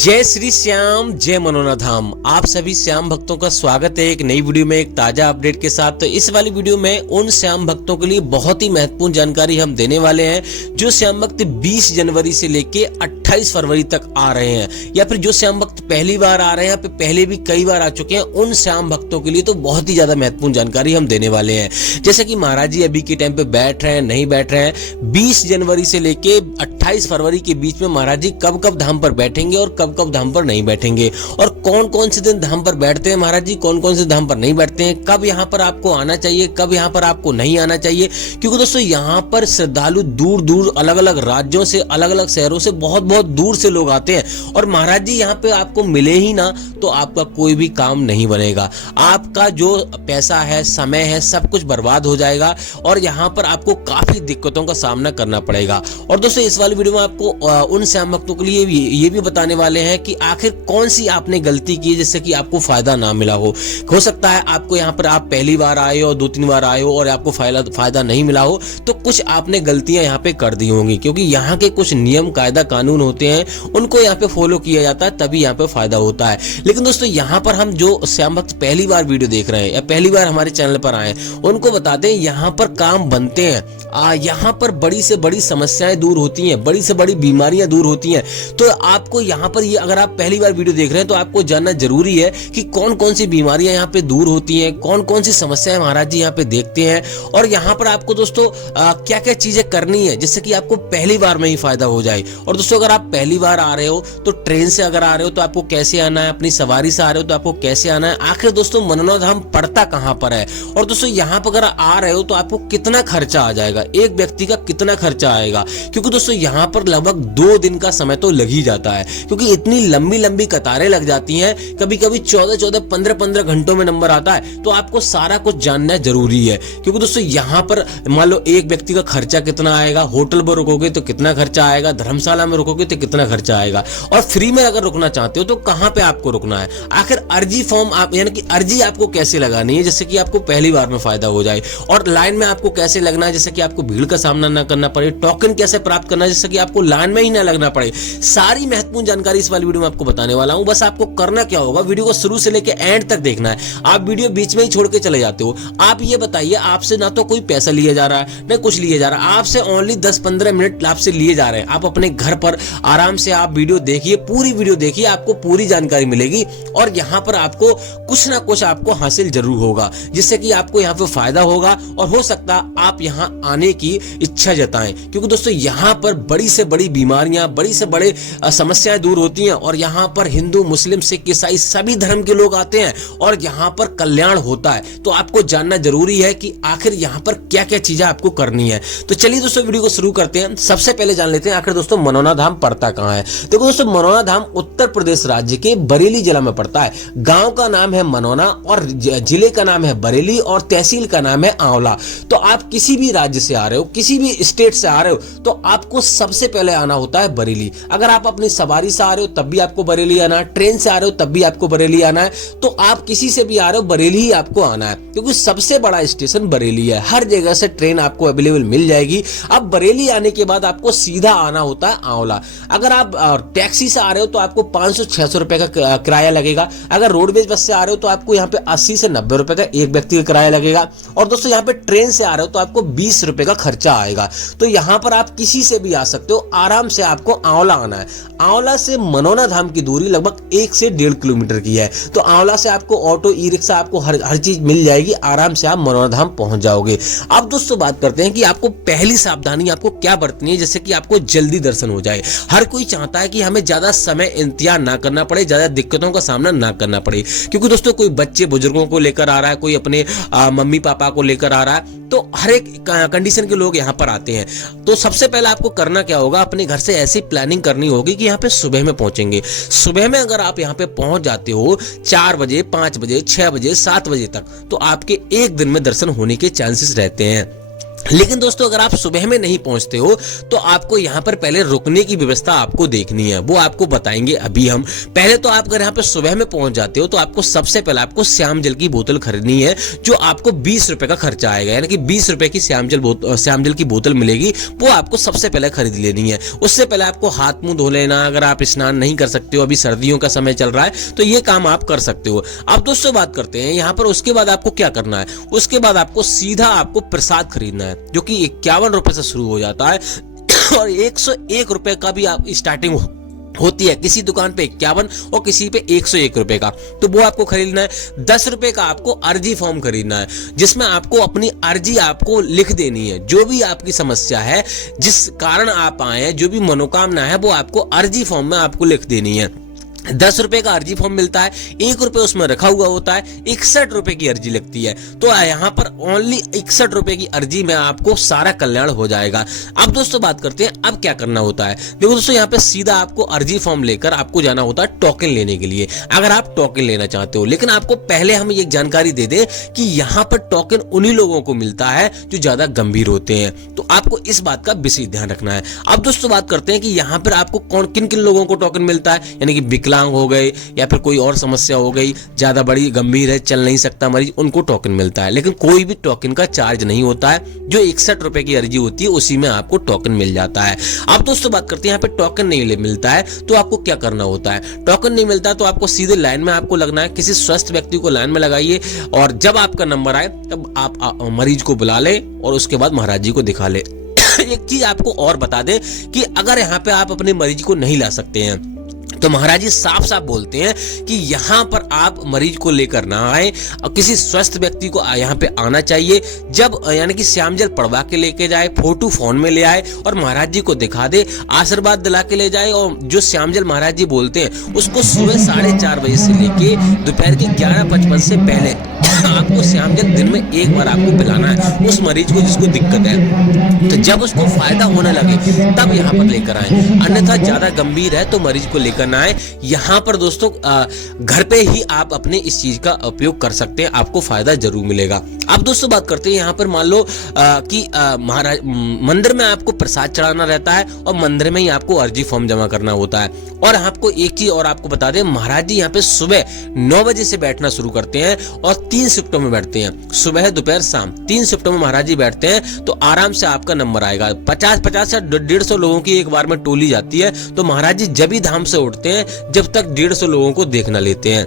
जय श्री श्याम, जय मनोना धाम। आप सभी श्याम भक्तों का स्वागत है एक नई वीडियो में, एक ताजा अपडेट के साथ। तो इस वाली वीडियो में उन श्याम भक्तों के लिए बहुत ही महत्वपूर्ण जानकारी हम देने वाले हैं जो श्याम भक्त 20 जनवरी से लेके 28 फरवरी तक आ रहे हैं, या फिर जो श्याम भक्त पहली बार आ रहे हैं, पहले भी कई बार आ चुके हैं। उन श्याम भक्तों के लिए तो बहुत ही ज्यादा महत्वपूर्ण जानकारी हम देने वाले हैं। जैसे कि महाराज जी अभी के टाइम पे बैठ रहे हैं, नहीं बैठ रहे हैं, 20 जनवरी से लेके 28 फरवरी के बीच में महाराज जी कब कब धाम पर बैठेंगे और कब कब धाम पर नहीं बैठेंगे, और कौन कौन से दिन धाम पर बैठते हैं महाराज जी, कौन कौन से धाम पर नहीं बैठते हैं, कब यहाँ पर आपको आना चाहिए, कब यहाँ पर आपको नहीं आना चाहिए। क्योंकि दोस्तों यहाँ पर श्रद्धालु दूर दूर अलग अलग राज्यों से, अलग अलग शहरों से, बहुत बहुत दूर से लोग आते हैं। और महाराज जी यहाँ पे आपको मिले ही ना तो आपका कोई भी काम नहीं बनेगा, आपका जो पैसा है, समय है, सब कुछ बर्बाद हो जाएगा और यहाँ पर आपको काफी दिक्कतों का सामना करना पड़ेगा। और दोस्तों इस वाली वीडियो में आपको उन श्याम भक्तों के लिए ये भी बताने वाले हैं कि आखिर कौन सी आपने गलती की जिससे कि आपको फायदा ना मिला हो सकता है आपको यहाँ पर आप पहली बार आए हो, 2-3 बार आए हो और आपको फायदा नहीं मिला हो, तो कुछ आपने गलतियां यहाँ पे कर दी होंगी। क्योंकि यहाँ के कुछ नियम कायदा कानून होते हैं, उनको यहाँ पे फॉलो किया जाता है, तभी यहाँ पे फायदा होता है। लेकिन दोस्तों यहाँ पर हम जो श्याम भक्त पहली बार वीडियो देख रहे हैं या पहली बार हमारे चैनल पर आए, उनको बताते हैं यहाँ पर काम बनते हैं, यहाँ पर बड़ी से बड़ी समस्याएं दूर होती हैं, बड़ी से बड़ी बीमारियां दूर होती हैं। तो आपको यहाँ पर ये अगर आप पहली बार वीडियो देख रहे हैं तो आपको जानना जरूरी है कि कौन कौन सी बीमारियां यहाँ पे दूर होती हैं, कौन कौन सी समस्याएं महाराज जी यहाँ पे देखते हैं, और यहाँ पर आपको दोस्तों क्या क्या चीजें करनी है जिससे कि आपको पहली बार में ही फायदा हो जाए। और दोस्तों अगर आप पहली बार आ रहे हो तो ट्रेन से अगर आ रहे हो तो आपको कैसे आना है, अपनी सवारी से आ रहे हो तो आपको कैसे आना है, आखिर दोस्तों मनोना धाम पड़ता कहाँ पर है, और दोस्तों यहाँ पर अगर आ रहे हो तो आपको कितना खर्चा आ जाएगा, एक व्यक्ति का कितना खर्चा आएगा। क्योंकि दोस्तों यहाँ पर लगभग 2 दिन का समय तो लग ही जाता है, क्योंकि इतनी लंबी लंबी कतारें लग जाती हैं, कभी कभी 14-14, 15-15 घंटों में नंबर आता है। तो आपको सारा कुछ जानना जरूरी है। क्योंकि दोस्तों यहाँ पर मान लो एक व्यक्ति का खर्चा कितना आएगा, होटल पर रुकोगे तो कितना खर्चा आएगा, धर्मशाला में रुकोगे तो कितना खर्चा आएगा, और फ्री में अगर रुकना चाहते हो तो कहाँ पे आपको रुकना है, आखिर अर्जी फॉर्म आप यानी कि अर्जी आपको कैसे लगानी है जिससे कि आपको पहली बार में फायदा हो जाए, और लाइन में आपको कैसे लगना है जिससे कि आपको भीड़ का सामना ना करना पड़े, टोकन कैसे प्राप्त करना है जिससे कि आपको लाइन में ही ना लगना पड़े। सारी महत्वपूर्ण जानकारी इस वाली वीडियो में आपको बताने वाला हूं। बस आपको करना क्या होगा, वीडियो को शुरू से लेकर एंड तक देखना है। आप वीडियो बीच में ही छोड़ के चले जाते हो। आप ये बताइए, आपसे ना तो कोई पैसा लिया जा रहा है ना कुछ लिया जा रहा है, आपसे ओनली 10-15 मिनट आपसे लिए जा रहे हैं। आप अपने घर पर आराम से आप वीडियो देखिए, पूरी वीडियो देखिए, आपको पूरी जानकारी मिलेगी और यहाँ पर आपको कुछ ना कुछ आपको हासिल जरूर होगा जिससे कि आपको यहाँ पे फायदा होगा, और हो सकता है आप यहाँ आने की इच्छा जताएं। क्योंकि दोस्तों यहाँ पर बड़ी से बड़ी बीमारियां, बड़ी से बड़े समस्याएं दूर होती हैं, और यहाँ पर हिंदू, मुस्लिम, सिख, ईसाई सभी धर्म के लोग आते हैं और यहाँ पर कल्याण होता है। तो आपको जानना जरूरी है कि आखिर यहाँ पर क्या क्या चीजें आपको करनी है। तो चलिए दोस्तों वीडियो को शुरू करते हैं। सबसे पहले जान लेते हैं आखिर दोस्तों मनोना धाम पड़ता कहाँ है। देखो दोस्तों मनोना धाम उत्तर प्रदेश राज्य के बरेली जिला में पड़ता है। गांव का नाम है मनोना और जिले का नाम है बरेली और तहसील का नाम है आंवला। तो आप किसी भी राज्य से आ रहे हो, किसी भी स्टेट से आ रहे हो, तो आपको सबसे पहले आना होता है बरेली। अगर आप अपनी सवारी से आ रहे हो तब भी आपको बरेली आना है, ट्रेन से आ रहे हो तब भी आपको बरेली आना है, तो आप किसी से भी आ रहे हो बरेली ही आपको आना है, क्योंकि सबसे बड़ा स्टेशन बरेली है। हर जगह से ट्रेन आपको अवेलेबल मिल जाएगी। अब बरेली आने के बाद आपको सीधा आना होता है आंवला। अगर आप टैक्सी से आ रहे हो तो आपको 500-600 रुपए का किराया लगेगा। अगर रोडवेज बस से आ रहे हो तो आपको यहाँ पे 80 से 90 रुपए का एक व्यक्ति का किराया लगेगा। और दोस्तों यहाँ पे ट्रेन से आ रहे हो तो आपको 20 रुपए का खर्चा आएगा। तो यहाँ पर आप किसी से भी आ सकते हो, आराम से आपको आंवला आना है। आंवला से मनोना धाम की दूरी लगभग 1 से 1.5 किलोमीटर की है। तो आंवला से आपको ऑटो, ई रिक्शा, आपको हर चीज मिल जाएगी, आराम से आप मनोना धाम पहुंच जाओगे। अब दोस्तों बात करते हैं कि आपको पहली सावधानी आपको क्या बरतनी है जिससे कि आपको जल्दी दर्शन हो जाए। हर कोई चाहता है कि हमें ज्यादा समय इंतजार ना करना पड़े, ज्यादा दिक्कतों का सामना ना करना पड़े। क्योंकि दोस्तों कोई बच्चे बुजुर्गों को लेकर आ रहा है, कोई अपने मम्मी पापा को लेकर आ रहा है, तो हर एक कंडीशन के लोग यहाँ पर आते हैं। तो सबसे पहले आपको करना क्या होगा, अपने घर से ऐसी प्लानिंग करनी होगी कि यहाँ पे सुबह में पहुंचेंगे। सुबह में अगर आप यहाँ पे पहुंच जाते हो 4 बजे, 5 बजे, 6 बजे, 7 बजे तक, तो आपके एक दिन में दर्शन होने के चांसेस रहते हैं। लेकिन दोस्तों अगर आप सुबह में नहीं पहुंचते हो तो आपको यहाँ पर पहले रुकने की व्यवस्था आपको देखनी है, वो आपको बताएंगे अभी हम। पहले तो आप अगर यहाँ पे सुबह में पहुंच जाते हो तो आपको सबसे पहले आपको श्याम जल की बोतल खरीदनी है, जो आपको 20 रुपए का खर्चा आएगा, यानी कि 20 रुपए की श्याम जल की बोतल मिलेगी, वो आपको सबसे पहले खरीद लेनी है। उससे पहले आपको हाथ मुंह धो लेना, अगर आप स्नान नहीं कर सकते हो, अभी सर्दियों का समय चल रहा है, तो ये काम आप कर सकते हो। अब दोस्तों बात करते हैं यहाँ पर उसके बाद आपको क्या करना है। उसके बाद आपको सीधा आपको प्रसाद खरीदना है, जो कि 51 रुपए से शुरू हो जाता है और 101 रुपए का भी आप स्टार्टिंग होती है। किसी दुकान पे 51 और किसी पे 101 रुपए का, तो वो आपको खरीदना है। 10 रुपए का आपको अर्जी फॉर्म खरीदना है, जिसमें आपको अपनी अर्जी आपको लिख देनी है। जो भी आपकी समस्या है, जिस कारण आप आए हैं, जो भी मनोकामना है, वो आपको अर्जी फॉर्म में आपको लिख देनी है। 10 रुपए का अर्जी फॉर्म मिलता है, 1 रुपए उसमें रखा हुआ होता है, 61 रुपए की अर्जी लगती है। तो यहाँ पर ओनली 61 रुपए की अर्जी में आपको सारा कल्याण हो जाएगा। अब दोस्तों बात करते हैं अब क्या करना होता है। देखो दोस्तों यहाँ पे सीधा आपको अर्जी फॉर्म लेकर आपको जाना होता है टोकन लेने के लिए, अगर आप टोकन लेना चाहते हो। लेकिन आपको पहले हम एक जानकारी दे दें कि यहाँ पर टोकन उन्हीं लोगों को मिलता है जो ज्यादा गंभीर होते हैं, तो आपको इस बात का विशेष ध्यान रखना है। अब दोस्तों बात करते हैं कि यहाँ पर आपको किन किन लोगों को टोकन मिलता है, यानी कि विकलांग हो गए या फिर कोई और समस्या हो गई, ज्यादा बड़ी गंभीर है, चल नहीं सकता मरीज, उनको टोकन मिलता है। लेकिन कोई भी टोकन का चार्ज नहीं होता है, जो 61 रुपए की अर्जी होती है उसी में आपको टोकन मिल जाता है। अब दोस्तों बात करते हैं यहाँ पे टोकन नहीं मिलता है तो आपको क्या करना होता है। टोकन नहीं मिलता तो आपको सीधे लाइन में आपको लगना है, किसी स्वस्थ व्यक्ति को लाइन में लगाइए और जब आपका नंबर आए तब आप मरीज को बुला ले और उसके बाद महाराज जी को दिखा ले। एक चीज आपको और बता दे कि अगर यहाँ पे आप अपने मरीज को नहीं ला सकते हैं तो महाराज जी साफ साफ बोलते हैं कि यहाँ पर आप मरीज को लेकर ना आए और किसी स्वस्थ व्यक्ति को यहाँ पे आना चाहिए। जब यानी कि श्याम जल पड़वा के लेके जाए, फोटो फोन में ले आए और महाराज जी को दिखा दे, आशीर्वाद दिला के ले जाए। और जो श्याम जल महाराज जी बोलते हैं उसको सुबह 4:30 बजे से लेके दोपहर के 11:55 से पहले आपको श्याम जल दिन में एक बार आपको पिलाना है उस मरीज को जिसको दिक्कत है। तो जब उसको फायदा होने लगे तब यहाँ पर लेकर आए, अन्यथा ज्यादा गंभीर है तो मरीज को लेकर ना आए। यहाँ पर दोस्तों घर पे ही आप अपने इस चीज का उपयोग कर सकते हैं, आपको फायदा जरूर मिलेगा। अब दोस्तों बात करते हैं यहाँ पर मान लो कि महाराज मंदिर में आपको प्रसाद चढ़ाना रहता है और मंदिर में ही आपको अर्जी फॉर्म जमा करना होता है। और आपको एक चीज और आपको बता दें, महाराज जी यहाँ पे सुबह 9 बजे से बैठना शुरू करते हैं और 3 शिफ्टों में बैठते हैं, सुबह दोपहर शाम 3 शिफ्टों में महाराज जी बैठते हैं। तो आराम से आपका नंबर आएगा। 50 या 150 लोगों की एक बार में टोली जाती है, तो महाराज जी जब ही धाम से उठते हैं जब तक 150 लोगों को देखना लेते हैं।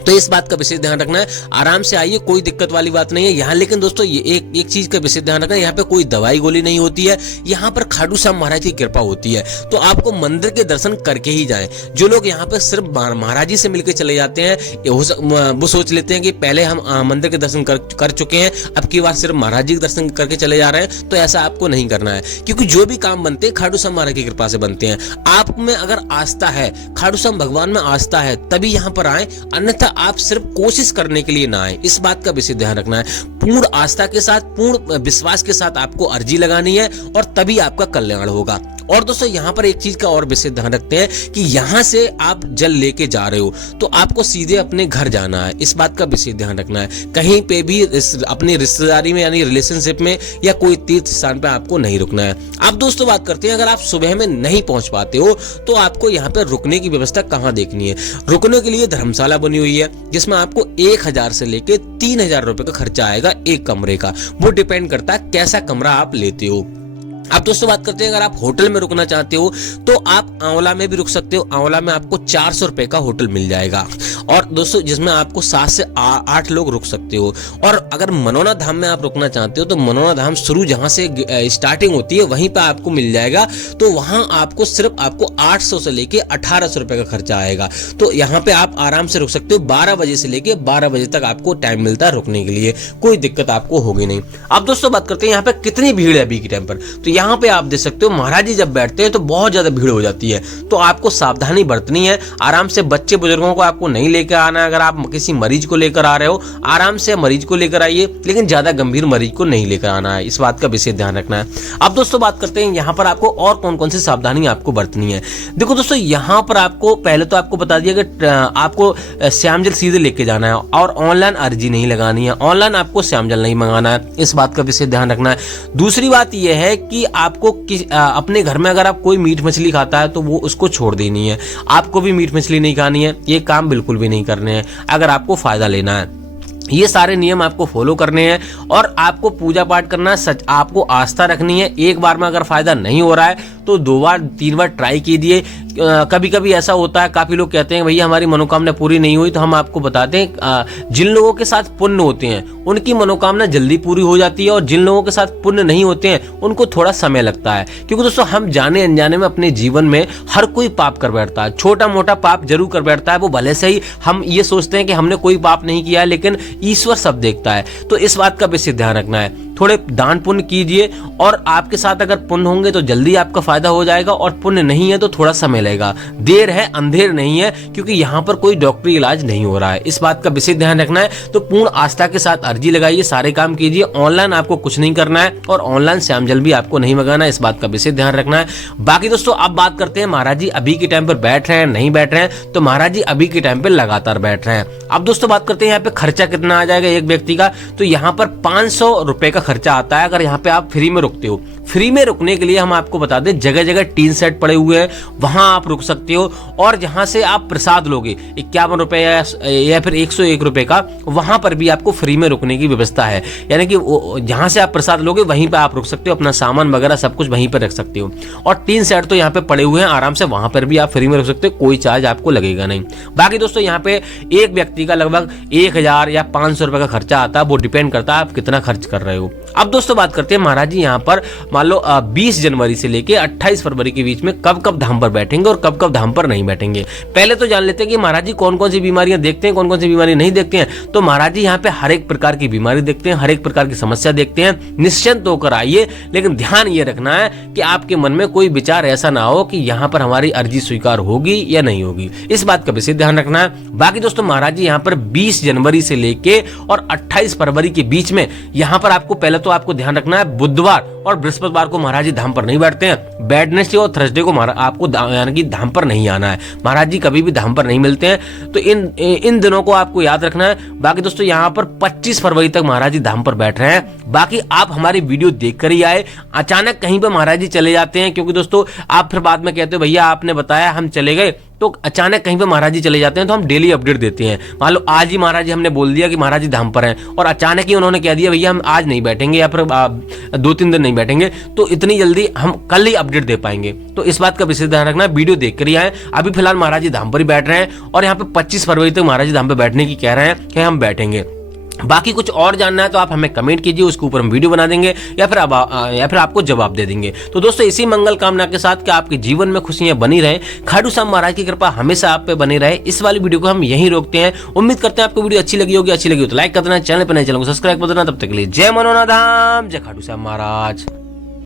तो इस बात का विशेष ध्यान रखना है, आराम से आइए, कोई दिक्कत वाली बात नहीं है यहाँ। लेकिन दोस्तों ये एक चीज का विशेष ध्यान रखना है, यहाँ पे कोई दवाई गोली नहीं होती है, यहाँ पर खाटू श्याम महाराज की कृपा होती है। तो आपको मंदिर के दर्शन करके ही जाएं। जो लोग यहाँ पे सिर्फ महाराज जी से मिलकर चले जाते हैं वो सोच लेते हैं कि पहले हम मंदिर के दर्शन कर चुके हैं, अब की बार सिर्फ महाराज जी के दर्शन करके चले जा रहे हैं, तो ऐसा आपको नहीं करना है। क्योंकि जो भी काम बनते हैं खाटू श्याम महाराज की कृपा से बनते हैं। आप में अगर आस्था है, खाटू श्याम भगवान में आस्था है, तभी यहाँ पर आए, अन्यथा आप सिर्फ कोशिश करने के लिए ना आए। इस बात का विशेष ध्यान रखना है। पूर्ण आस्था के साथ, पूर्ण विश्वास के साथ आपको अर्जी लगानी है और तभी आपका कल्याण होगा। और दोस्तों यहाँ पर एक चीज का और विशेष ध्यान रखते हैं कि यहाँ से आप जल लेके जा रहे हो तो आपको सीधे अपने घर जाना है। इस बात का विशेष ध्यान रखना है। कहीं पे भी अपनी रिश्तेदारी में यानी रिलेशनशिप में या कोई तीर्थ स्थान पे आपको नहीं रुकना है। अब दोस्तों बात करते हैं, अगर आप सुबह में नहीं पहुंच पाते हो तो आपको यहाँ पे रुकने की व्यवस्था कहाँ देखनी है। रुकने के लिए धर्मशाला बनी हुई है, जिसमें आपको 1000 से लेके 3000 रुपए का खर्चा आएगा एक कमरे का। वो डिपेंड करता है कैसा कमरा आप लेते हो। अब दोस्तों बात करते हैं, अगर आप होटल में रुकना चाहते हो तो आप आंवला में भी रुक सकते हो। आंवला में आपको 400 रुपए का होटल मिल जाएगा और दोस्तों जिसमें आपको 7 से 8 लोग रुक सकते हो। और अगर मनोना धाम में आप रुकना चाहते हो तो मनोना धाम शुरू जहां से स्टार्टिंग होती है वहीं पर आपको मिल जाएगा। तो वहां आपको सिर्फ 800 से लेके 1800 रुपए का खर्चा आएगा। तो यहाँ पे आप आराम से रुक सकते हो। 12 बजे से लेके 12 बजे तक आपको टाइम मिलता है रुकने के लिए, कोई दिक्कत आपको होगी नहीं। अब दोस्तों बात करते हैं यहाँ पे कितनी भीड़ है अभी के टाइम पर। तो यहाँ पे आप देख सकते हो महाराज जी जब बैठते हैं तो बहुत ज्यादा भीड़ हो जाती है, तो आपको सावधानी बरतनी है। आराम से बच्चे बुजुर्गों को आपको नहीं लेकर आना है। अगर आप किसी मरीज को लेकर आ रहे हो, आराम से मरीज को लेकर आइए, लेकिन ज्यादा गंभीर मरीज को नहीं लेकर आना है। इस बात का विशेष ध्यान रखना है। अब दोस्तों बात करते हैं यहाँ पर आपको और कौन कौन सी सावधानी आपको बरतनी है। देखो दोस्तों, यहाँ पर आपको पहले तो आपको बता दिया कि आपको श्याम जल सीधे लेके जाना है और ऑनलाइन अर्जी नहीं लगानी है, ऑनलाइन आपको श्याम जल नहीं मंगाना है। इस बात का विशेष ध्यान रखना है। दूसरी बात यह है कि आपको अपने घर में अगर आप कोई मीट मछली खाता है तो वो उसको छोड़ देनी है। आपको भी मीट मछली नहीं खानी है, ये काम बिल्कुल भी नहीं करने हैं अगर आपको फायदा लेना है। ये सारे नियम आपको फॉलो करने हैं और आपको पूजा पाठ करना है। सच आपको आस्था रखनी है। एक बार में अगर फायदा नहीं हो रहा है तो 2 बार 3 बार ट्राई कीजिए। कभी कभी ऐसा होता है, काफी लोग कहते हैं भैया हमारी मनोकामना पूरी नहीं हुई, तो हम आपको बताते हैं जिन लोगों के साथ पुण्य होते हैं उनकी मनोकामना जल्दी पूरी हो जाती है और जिन लोगों के साथ पुण्य नहीं होते हैं उनको थोड़ा समय लगता है। क्योंकि दोस्तों हम जाने अनजाने में अपने जीवन में हर कोई पाप कर बैठता है, छोटा मोटा पाप जरूर कर बैठता है। वो भले से ही हम ये सोचते हैं कि हमने कोई पाप नहीं किया है, लेकिन ईश्वर सब देखता है। तो इस बात का विशेष ध्यान रखना है। थोड़े दान पुण्य कीजिए और आपके साथ अगर पुण्य होंगे तो जल्दी आपका फायदा हो जाएगा और पुण्य नहीं है तो थोड़ा समय लगेगा। देर है अंधेर नहीं है, क्योंकि यहाँ पर कोई डॉक्टरी इलाज नहीं हो रहा है। इस बात का विशेष ध्यान रखना है। तो पूर्ण आस्था के साथ अर्जी लगाइए, सारे काम कीजिए। ऑनलाइन आपको कुछ नहीं करना है और ऑनलाइन श्याम जल भी आपको नहीं मंगाना है। इस बात का विशेष ध्यान रखना है। बाकी दोस्तों अब बात करते हैं महाराज जी अभी के टाइम पर बैठ रहे हैं नहीं बैठ रहे हैं। तो महाराज जी अभी के टाइम पर लगातार बैठ रहे हैं। अब दोस्तों बात करते हैं यहाँ पे खर्चा कितना आ जाएगा एक व्यक्ति का। तो यहाँ पर 500 रुपए का खर्चा आता है अगर यहाँ पे आप फ्री में रुकते हो। फ्री में रुकने के लिए हम आपको बता दें, जगह जगह टीन सेट पड़े हुए हैं, वहां आप रुक सकते हो। और जहां से आप प्रसाद लोगे 51 रुपए या फिर 101 रुपए का, वहां पर भी आपको फ्री में रुकने की व्यवस्था है। यानी कि जहां से आप प्रसाद लोगे वहीं पे आप रुक सकते हो, अपना सामान वगैरह सब कुछ वहीं पर रख सकते हो। और टीन सेट तो यहाँ पे पड़े हुए हैं, आराम से वहां पर भी आप फ्री में रुक सकते हो, कोई चार्ज आपको लगेगा नहीं। बाकी दोस्तों यहाँ पे एक व्यक्ति का लगभग 1000 या 500 रुपए का खर्चा आता है, वो डिपेंड करता है आप कितना खर्च कर रहे हो। अब दोस्तों बात करते हैं महाराज जी यहाँ पर मान लो 20 जनवरी से लेके 28 फरवरी के बीच में कब कब धाम पर बैठेंगे और कब कब धाम पर नहीं बैठेंगे। पहले तो जान लेते हैं कि महाराज जी कौन कौन सी बीमारियां देखते हैं, कौन कौन सी बीमारी नहीं देखते हैं। तो महाराज जी यहाँ पे हर एक प्रकार की बीमारी देखते हैं, हर एक प्रकार की समस्या देखते हैं। निश्चिंत होकर आइए, लेकिन ध्यान ये रखना है कि आपके मन में कोई विचार ऐसा ना हो कि यहाँ पर हमारी अर्जी स्वीकार होगी या नहीं होगी। इस बात का विशेष ध्यान रखना है। बाकी दोस्तों महाराज जी यहाँ पर 20 जनवरी से लेके और 28 फरवरी के बीच में यहाँ पर आपको पहले तो आपको ध्यान रखना है, बुधवार और बृहस्पतिवार को महाराज जी धाम पर नहीं बैठते हैं। वेडनेसडे और थर्सडे को आपको यानी कि धाम पर नहीं आना है। महाराज जी कभी भी धाम पर नहीं मिलते हैं, तो इन दिनों को आपको याद रखना है। बाकी दोस्तों यहाँ पर 25 फरवरी तक महाराज जी धाम पर बैठ रहे हैं। बाकी आप हमारी वीडियो देखकर ही आए, अचानक कहीं पर महाराज जी चले जाते हैं, क्योंकि दोस्तों आप फिर बाद में कहते हो भैया आपने बताया हम चले गए, तो अचानक कहीं पे महाराज जी चले जाते हैं। तो हम डेली अपडेट देते हैं। मान लो आज ही महाराज जी हमने बोल दिया कि महाराज जी धाम पर हैं और अचानक ही उन्होंने कह दिया भैया हम आज नहीं बैठेंगे या फिर 2-3 दिन नहीं बैठेंगे, तो इतनी जल्दी हम कल ही अपडेट दे पाएंगे। तो इस बात का विशेष ध्यान रखना, वीडियो देख कर ही आए। अभी फिलहाल महाराज जी धाम पर ही बैठ रहे हैं और यहाँ पे 25 फरवरी तक महाराज जी धाम पर बैठने की कह रहे हैं कि हम बैठेंगे। बाकी कुछ और जानना है तो आप हमें कमेंट कीजिए, उसके ऊपर हम वीडियो बना देंगे या फिर आपको जवाब दे देंगे। तो दोस्तों इसी मंगल कामना के साथ कि आपके जीवन में खुशियां बनी रहे, खाटू श्याम महाराज की कृपा हमेशा आप पे बनी रहे, इस वाली वीडियो को हम यहीं रोकते हैं। उम्मीद करते हैं आपको वीडियो अच्छी लगी होगी। अच्छी लगी हो तो लाइक कर देना, चैनल पर नए चैनल को सब्सक्राइब कर देना। तब तक के लिए जय मनोनाधाम, जय खाटू श्याम महाराज।